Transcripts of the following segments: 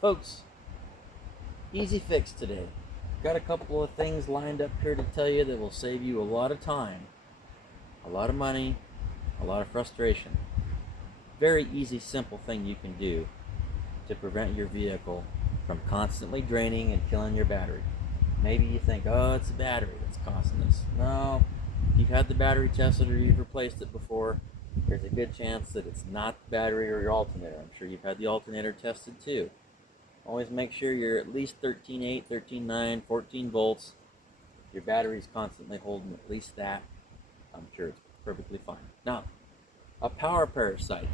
Folks, easy fix today. Got a couple of things lined up here to tell you that will save you a lot of time, a lot of money, a lot of frustration. Very easy, simple thing you can do to prevent your vehicle from constantly draining and killing your battery. Maybe you think, oh, it's the battery that's causing this. No, if you've had the battery tested or you've replaced it before, there's a good chance that it's not the battery or your alternator. I'm sure you've had the alternator tested too. Always make sure you're at least 13.8, 13.9, 14 volts. If your battery's constantly holding at least that, I'm sure it's perfectly fine. Now, a power parasite,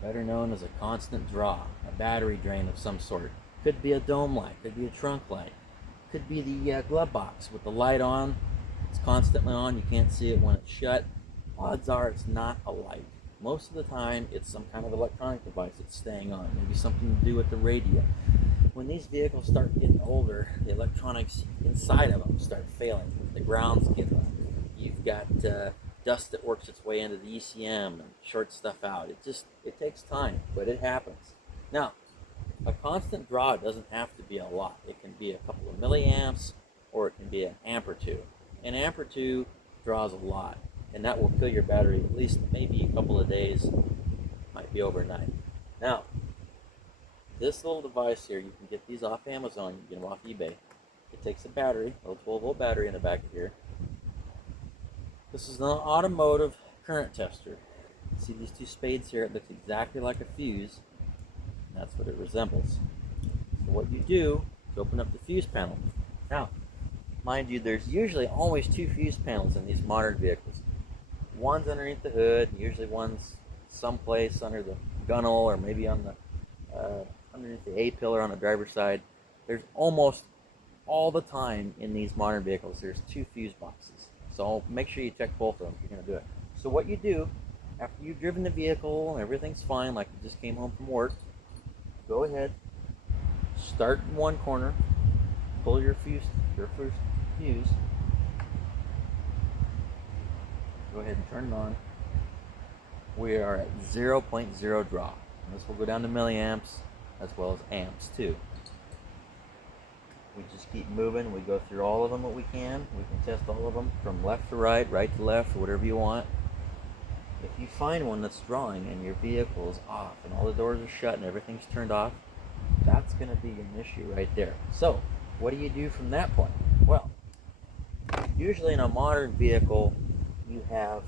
better known as a constant draw, a battery drain of some sort. Could be a dome light, could be a trunk light, could be the glove box with the light on. It's constantly on, you can't see it when it's shut. Odds are it's not a light. Most of the time, it's some kind of electronic device that's staying on, maybe something to do with the radio. When these vehicles start getting older, the electronics inside of them start failing. The grounds give up. You've got dust that works its way into the ECM and shorts stuff out. It takes time, but it happens. Now, a constant draw doesn't have to be a lot. It can be a couple of milliamps, or it can be an amp or two. An amp or two draws a lot, and that will kill your battery at least maybe a couple of days, might be overnight. Now, this little device here, you can get these off Amazon, you can get them off eBay. It takes a battery, a little 12-volt battery in the back of here. This is an automotive current tester. See these two spades here? It looks exactly like a fuse. And that's what it resembles. So what you do is open up the fuse panel. Now, mind you, there's usually always two fuse panels in these modern vehicles. One's underneath the hood, usually one's someplace under the gunnel, or maybe on the underneath the A-pillar on the driver's side. There's almost all the time in these modern vehicles, there's two fuse boxes. So make sure you check both of them if you're going to do it. So what you do, after you've driven the vehicle and everything's fine, like you just came home from work, go ahead, start in one corner, pull your first fuse, go ahead and turn it on. We are at 0.0 draw. And this will go down to milliamps as well as amps too. We just keep moving. We go through all of them that we can. We can test all of them from left to right, right to left, whatever you want. If you find one that's drawing and your vehicle is off and all the doors are shut and everything's turned off, that's going to be an issue right there. So, what do you do from that point? Well, usually in a modern vehicle, you have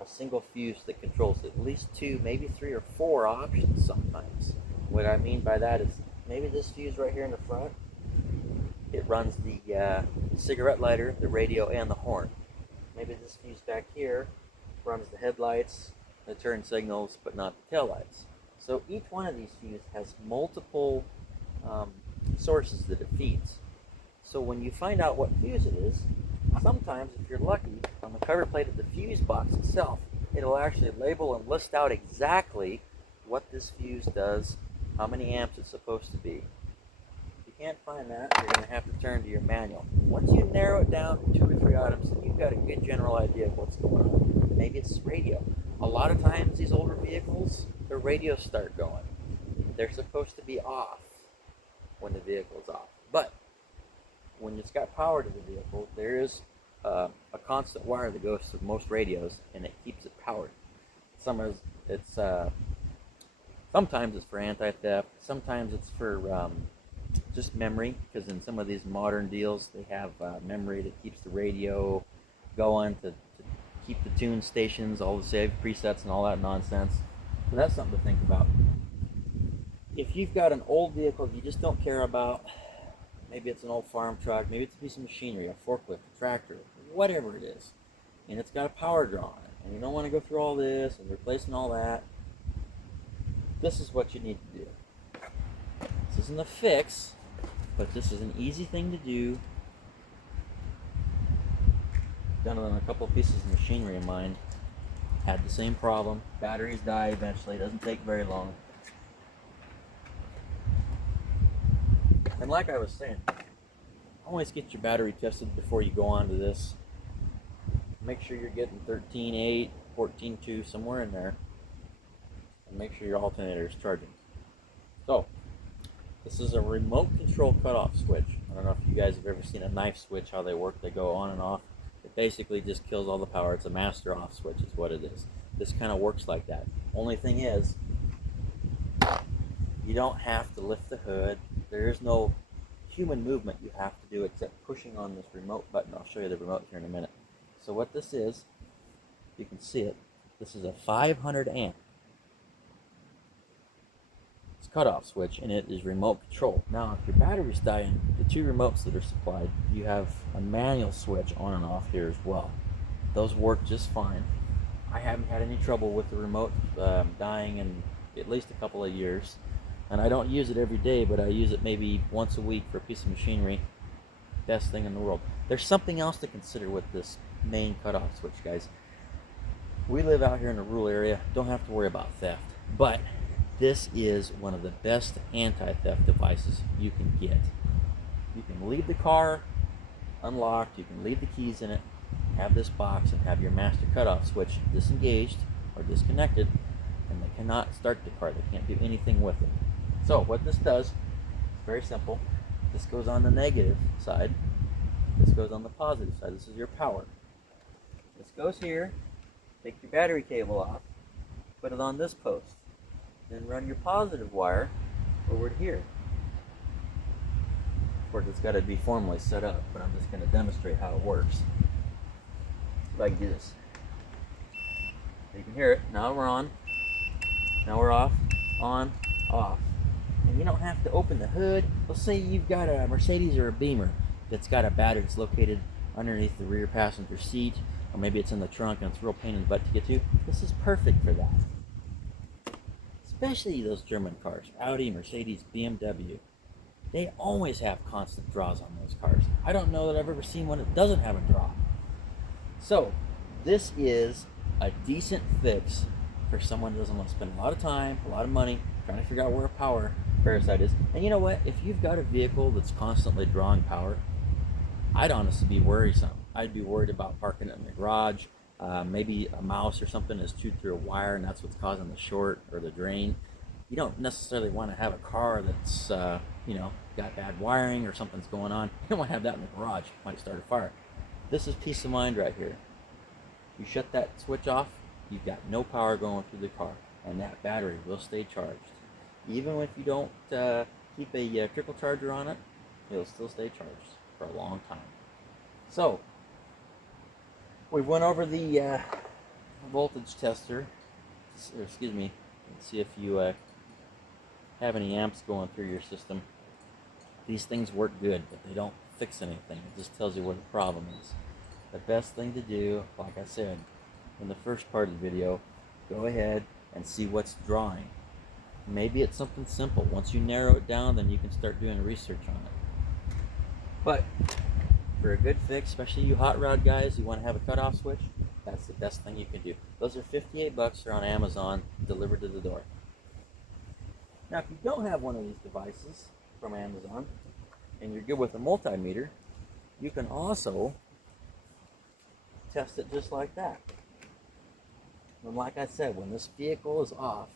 a single fuse that controls at least two, maybe three or four options sometimes. What I mean by that is maybe this fuse right here in the front, it runs the cigarette lighter, the radio, and the horn. Maybe this fuse back here runs the headlights, the turn signals, but not the tail lights. So each one of these fuses has multiple sources that it feeds. So when you find out what fuse it is, sometimes, if you're lucky, on the cover plate of the fuse box itself, it'll actually label and list out exactly what this fuse does, how many amps it's supposed to be. Can't find that, you're going to have to turn to your manual. Once you narrow it down to 2 or 3 items, you've got a good general idea of what's going on. Maybe it's radio. A lot of times these older vehicles, the radios start going. They're supposed to be off when the vehicle's off. But when it's got power to the vehicle, there is a constant wire that goes to most radios, and it keeps it powered. Sometimes it's for anti-theft. Sometimes it's for just memory, because in some of these modern deals they have memory that keeps the radio going to keep the tune stations, all the saved presets and all that nonsense. So that's something to think about. If you've got an old vehicle you just don't care about, maybe it's an old farm truck, maybe it's a piece of machinery, a forklift, a tractor, whatever it is, and it's got a power draw on it, and you don't want to go through all this and replacing all that, this is what you need to do. This isn't a fix, but this is an easy thing to do. Done it on a couple of pieces of machinery of mine. Had the same problem. Batteries die eventually. It doesn't take very long. And like I was saying, always get your battery tested before you go on to this. Make sure you're getting 13.8, 14.2, somewhere in there. And make sure your alternator is charging. So, This is a remote control cutoff switch. I don't know if you guys have ever seen a knife switch, how they work. They go on and off. It basically just kills all the power. It's a master off switch is what it is. This kind of works like that. Only thing is, you don't have to lift the hood. There is no human movement you have to do except pushing on this remote button. I'll show you the remote here in a minute. So what this is, you can see it. This is a 500 amp cutoff switch, and it is remote control. Now, if your battery's dying, the two remotes that are supplied, you have a manual switch on and off here as well. Those work just fine. I haven't had any trouble with the remote dying in at least a couple of years, and I don't use it every day, but I use it maybe once a week for a piece of machinery. Best thing in the world. There's something else to consider with this main cutoff switch, guys. We live out here in a rural area, don't have to worry about theft, but this is one of the best anti-theft devices you can get. You can leave the car unlocked, you can leave the keys in it, have this box and have your master cutoff switch disengaged or disconnected, and they cannot start the car. They can't do anything with it. So what this does is very simple. This goes on the negative side. This goes on the positive side. This is your power. This goes here. Take your battery cable off. Put it on this post. Then run your positive wire over to here. Of course, it's got to be formally set up, but I'm just going to demonstrate how it works. See if I can do this. You can hear it. Now we're on. Now we're off. On. Off. And you don't have to open the hood. Let's say you've got a Mercedes or a Beamer that's got a battery that's located underneath the rear passenger seat, or maybe it's in the trunk and it's a real pain in the butt to get to. This is perfect for that. Especially those German cars, Audi, Mercedes, BMW. They always have constant draws on those cars. I don't know that I've ever seen one that doesn't have a draw. So, this is a decent fix for someone who doesn't want to spend a lot of time, a lot of money, trying to figure out where a power parasite is. And you know what? If you've got a vehicle that's constantly drawing power, I'd honestly be worrisome. I'd be worried about parking it in the garage. Maybe a mouse or something has chewed through a wire and that's what's causing the short or the drain. You don't necessarily want to have a car that's got bad wiring or something's going on. You don't want to have that in the garage. It might start a fire. This is peace of mind right here. You shut that switch off, you've got no power going through the car, and that battery will stay charged. Even if you don't keep a trickle charger on it, it'll still stay charged for a long time. So we went over the voltage tester, or excuse me, let's see if you have any amps going through your system. These things work good, but they don't fix anything. It just tells you what the problem is. The best thing to do, like I said in the first part of the video, go ahead and see what's drawing. Maybe it's something simple. Once you narrow it down, then you can start doing research on it. But for a good fix, especially you hot rod guys, you want to have a cutoff switch, that's the best thing you can do. Those are $58. They're on Amazon, delivered to the door. Now, if you don't have one of these devices from Amazon, and you're good with a multimeter, you can also test it just like that. And like I said, when this vehicle is off,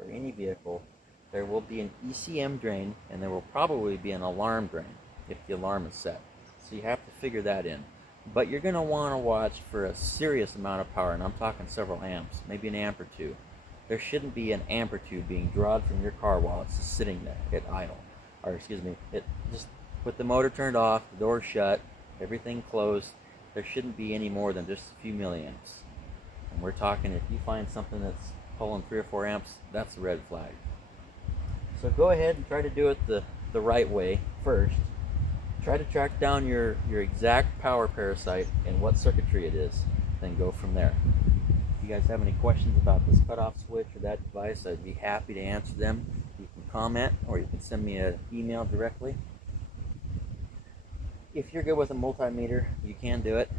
or any vehicle, there will be an ECM drain, and there will probably be an alarm drain if the alarm is set. So you have to figure that in. But you're going to want to watch for a serious amount of power, and I'm talking several amps, maybe an amp or two. There shouldn't be an amp or two being drawn from your car while it's sitting there at idle. Or excuse me, just with the motor turned off, the door shut, everything closed. There shouldn't be any more than just a few milliamps. And we're talking, if you find something that's pulling 3 or 4 amps, that's a red flag. So go ahead and try to do it the right way first. Try to track down your exact power parasite and what circuitry it is, then go from there. If you guys have any questions about this cutoff switch or that device, I'd be happy to answer them. You can comment or you can send me an email directly. If you're good with a multimeter, you can do it.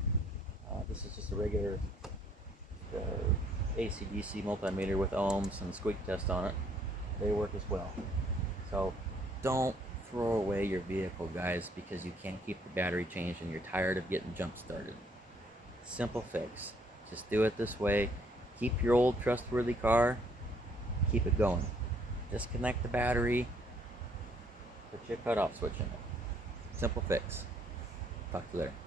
This is just a regular AC/DC multimeter with ohms and squeak test on it. They work as well. So don't throw away your vehicle, guys, because you can't keep the battery changed and you're tired of getting jump started. Simple fix. Just do it this way. Keep your old trustworthy car. Keep it going. Disconnect the battery. Put your cutoff switch in it. Simple fix. Talk to you later.